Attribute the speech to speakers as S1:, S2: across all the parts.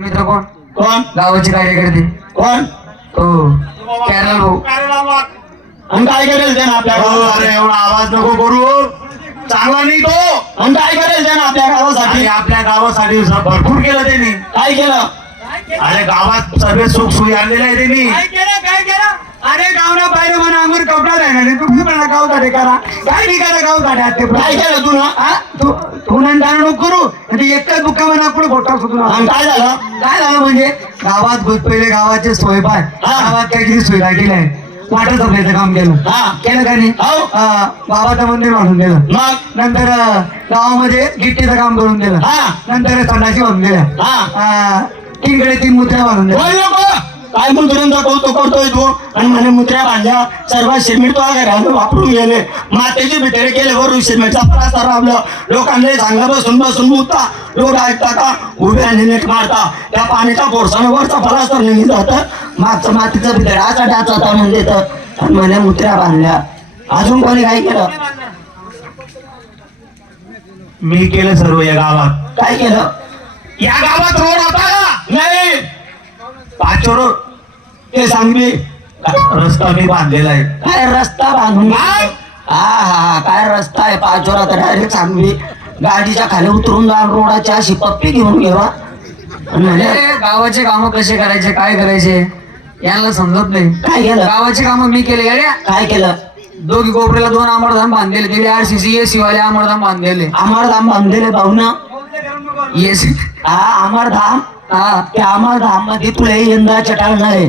S1: मित्र कोण?
S2: कोण?
S1: गावाचे कार्यकर्ते
S2: कोण?
S1: तो कॅरल भाऊ.
S2: आणि काय करेल त्यानं आपल्या
S3: अरे
S2: गावासाठी?
S3: एवढा आवाज नको करू. चांगला नाही तो.
S2: आणि काय करेल त्यानं आपल्या
S3: आणि
S2: गावासाठी
S3: आपल्या गावासाठी भरपूर केलं त्यांनी.
S2: काय केलं?
S3: अरे गावात सर्व सुख सोयी आणलेल्या आहे त्यांनी.
S1: काय केलं? काय केलं? अरे गावना पाहिलं म्हणा अंगूर कपडा राहणार तू म्हणा गाव काढे करा? काय नाही करा गाव काढे ते
S2: काय केलं तू ना
S1: हा? तू तू नंतर नको करू. म्हणजे एकटाच बुक्का म्हणा कुठे बोटा सुटून
S2: आणि काय झालं?
S1: काय झालं म्हणजे? गावात भूत पहिले गावाचे सोय पाय.
S2: हा.
S1: गावात किती सुविधा केल्या आहे? वाटर सप्लायचं काम केलं.
S2: हा.
S1: केलं का नाही?
S2: हो.
S1: हा, बाबाचं मंदिर बांधून दिलं.
S2: मग?
S1: नंतर अं, गावामध्ये गिट्टीचं काम करून दिलं.
S2: हा.
S1: नंतर संडाशी बांधून दिल्या.
S2: हा.
S1: अं, तीनकडे तीन मुद्रा बांधून दिल्या.
S2: काय मंत्र्यांचा कौतुक करतोय तू आणि म्हणे मुत्र्या बांधल्या सर्व सिमेंट तो वापरून गेले. मातेचे भितरे केले वरून सिमेंटचा परास्ता राबला. लोकांना चांगलं बसून बसून मुत्ता. लोक ऐकता का? उभ्या आणि नेट मारता. त्या पाण्याच्या बोरसाने वरचा परास्तर निघून जात. मागचं मातीचं भितर असा डाचा ताणून देतं. आणि म्हणे मुत्र्या बांधल्या. अजून कोणी काय केलं?
S3: मी केलं सर्व या गावात.
S2: काय केलं?
S3: या गावात रोड होता का?
S2: नाही.
S3: पाच रोड
S2: ते सांगली.
S3: रस्ता मी बांधलेला आहे.
S2: काय रस्ता बांधून? हा हा काय रस्ता आहे? पाचोरा तर डायरेक्ट सांगली. गाडीच्या खाली उतरून जा रोडाच्या अशी पप्पी घेऊन घेवा आणि म्हणे
S1: अरे, गावाचे काम कसे करायचे? काय करायचे? यांना समजत नाही.
S2: काय केलं?
S1: गावाचे काम मी केले अरे.
S2: काय केलं?
S1: दोघी कोपऱ्याला दोन अमरधाम बांधलेले ते आर सी सी एस वाले अमरधाम बांधलेले.
S2: अमरधाम बांधलेले भाऊन.
S1: एस
S2: हा अमरधाम
S1: हा.
S2: त्या अमरधाममध्ये तुला यंदा चटाळणार आहे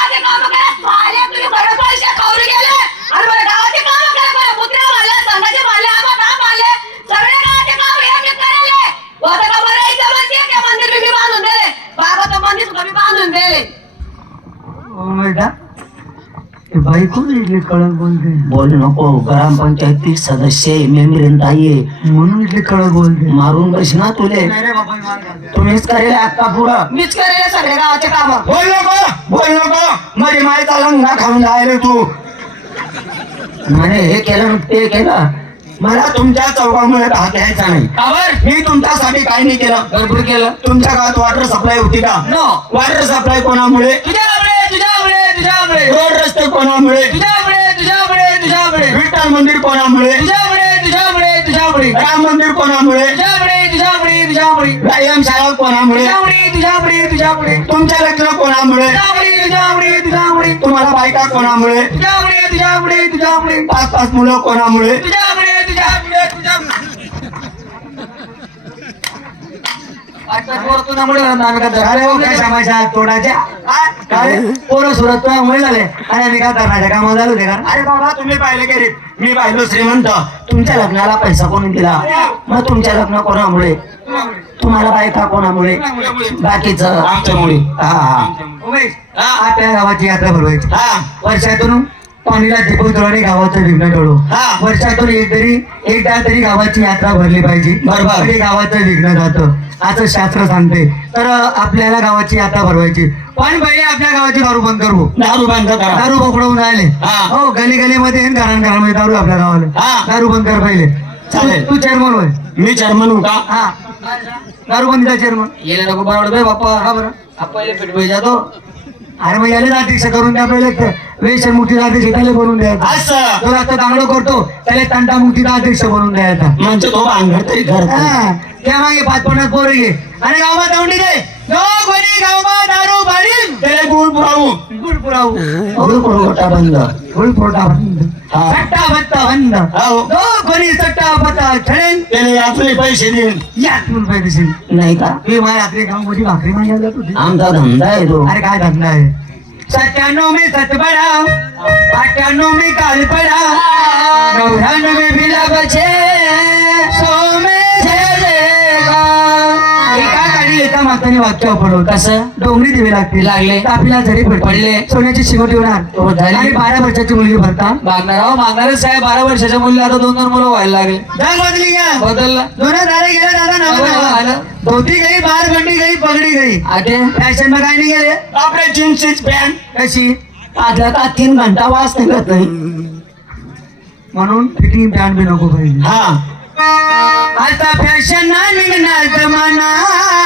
S1: ते बाई कोण इथले कळक बोलते?
S2: बोल नको ग्रामपंचायती सदस्य मेंबरीन ताई आहे.
S1: म्हणून इथले कळक बोलते.
S2: मारून बस ना तुले. तुम्हीच करेल आता पुढं.
S4: मीच करेल सगळे गावाचे काम.
S2: बोल नको बोल नको माझी मायचा लंगा खाऊन राहिले तू. म्हणे हे केलं ते केलं. मला तुमच्या चौकामुळे भाग घ्यायचा नाही. मी तुमच्यासाठी काही नाही केलं.
S1: भरपूर केलं.
S2: तुमच्या गावात वॉटर सप्लाय होती का? वॉटर सप्लाय कोणामुळे?
S1: तुझ्यामुळे.
S2: रोड रस्ते कोणामुळे?
S1: तुझ्यामुळे तुझ्यामुळे तुझ्यामुळे.
S2: विठ्ठल मंदिर कोणामुळे?
S1: तुझ्यामुळे तुझ्यामुळे तुझ्यामुळे.
S2: राम मंदिर कोणामुळे?
S1: तुझ्यामुळे तुझ्यामुळे तुझ्यामुळे.
S2: व्यायाम शाळा कोणामुळे?
S1: तुझ्यामुळे तुझ्यामुळे तुझ्यामुळे.
S2: तुमच्या लग्न कोणामुळे?
S1: तुझ्यामुळे तुझ्यामुळे तुझ्यामुळे.
S2: तुम्हाला बायका कोणामुळे?
S1: तुझ्यामुळे तुझ्यामुळे तुझ्यामुळे.
S2: पाच पाच मुलं कोणामुळे?
S1: तुझ्यामुळे तुझ्यामुळे तुझ्यामुळे अरे हो काय समाजा तोडाच्या काय? पोरं सुरत मुळे झाले आणि आम्ही काय करण्याच्या कामाला झालो ते का?
S2: अरे बाबा तुम्ही पाहिले गरीब मी पाहिलो श्रीमंत. तुमच्या लग्नाला पैसा कोणी दिला? मग तुमच्या लग्न कोणामुळे? तुम्हाला बायका कोणामुळे? बाकीच?
S3: आमच्यामुळे.
S2: हा हा.
S1: आपल्या गावाची यात्रा भरवायची.
S2: हा.
S1: वर्षातून पाणीला दीपोत्सवाने गावाचं विघ्न
S2: हा.
S1: वर्षातून एक तरी एकदा तरी गावाची यात्रा भरली पाहिजे.
S2: बरोबर.
S1: तरी गावाचं विघ्न जातं. असं शास्त्र सांगते. तर आपल्याला गावाची यात्रा भरवायची. पण पहिले आपल्या गावाची दारू बंद करू.
S2: दारू बंद करा.
S1: दारू पकडवून राहिले.
S2: हा.
S1: हो गली गलीमध्ये घरान घरामध्ये दारू आपल्या गावाला.
S2: हा.
S1: दारू बंद कर पहिले.
S2: चालेल.
S1: तू चेअरमन होय.
S2: मी चेअरमन हूं का?
S1: हा. दारू बंदीचा चेअरमन बरोबर बाप्पा. हा बरं. पहिले पेट पाहिजे तो अरे मग याला अध्यक्ष करून द्या पहिले. वेशन मुठीचा अध्यक्ष त्याला बनवून द्यायचा
S2: असं
S1: तो आता चांगलं करतो त्याला तंटा मुक्तीचा अध्यक्ष बनवून द्यायचा
S2: म्हणजे तो भांगर तरी करतो
S1: हा, त्या मागे पाच पन्नास पोरं घे. आणि गावात दौंडी दे. गावात दारू पाडील
S2: त्याला गुळ पुरावू.
S1: गुड पुराऊ
S2: गुळ पुरवठा बंद.
S1: गुड पोटा बंद. सट्टा भत्ता बंद.
S2: हो.
S1: जो कोणी सट्टा भत्ता छडेल
S2: त्याला यातले पैसे देईन.
S1: यात म्हणून पाहिजे दिसेल
S2: नाही का?
S1: मी माझ्या रात्री गावामध्ये भाकरी मागायला जात होती.
S2: आमचा धंदा आहे तो.
S1: अरे काय धंदा आहे? सत्त्याण्णव में सत पड़ा अठ्ठ्याण्णव में काल पड़ा नव्याण्णव में बिला बचे माताने वाक्य पडलो कसं? डोंगरी दिवे लागतील. लागले. आपल्याला जरी पडले सोन्याची शिंगोटी होणार. आणि बारा वर्षाची मुलगी भरता.
S5: मागणार मागणारे साहेब. बारा वर्षाच्या मुली आता दोन दोन मुलं व्हायला लागले.
S1: जग बदली गया
S5: बदलला.
S1: दोन दारे गेले दादा नवा.
S5: आलं.
S1: धोती गई बार बंडी गई पगडी गई
S5: आटे
S1: फॅशन काय नाही गेले?
S2: आपल्या जीन्सचीच पॅन्ट.
S1: कशी?
S2: आजला का तीन घंटा वास निघत नाही.
S1: म्हणून फिटिंग पॅन्ट बी नको पाहिजे.
S2: हा.
S1: आता फॅशन निघणार जमाना.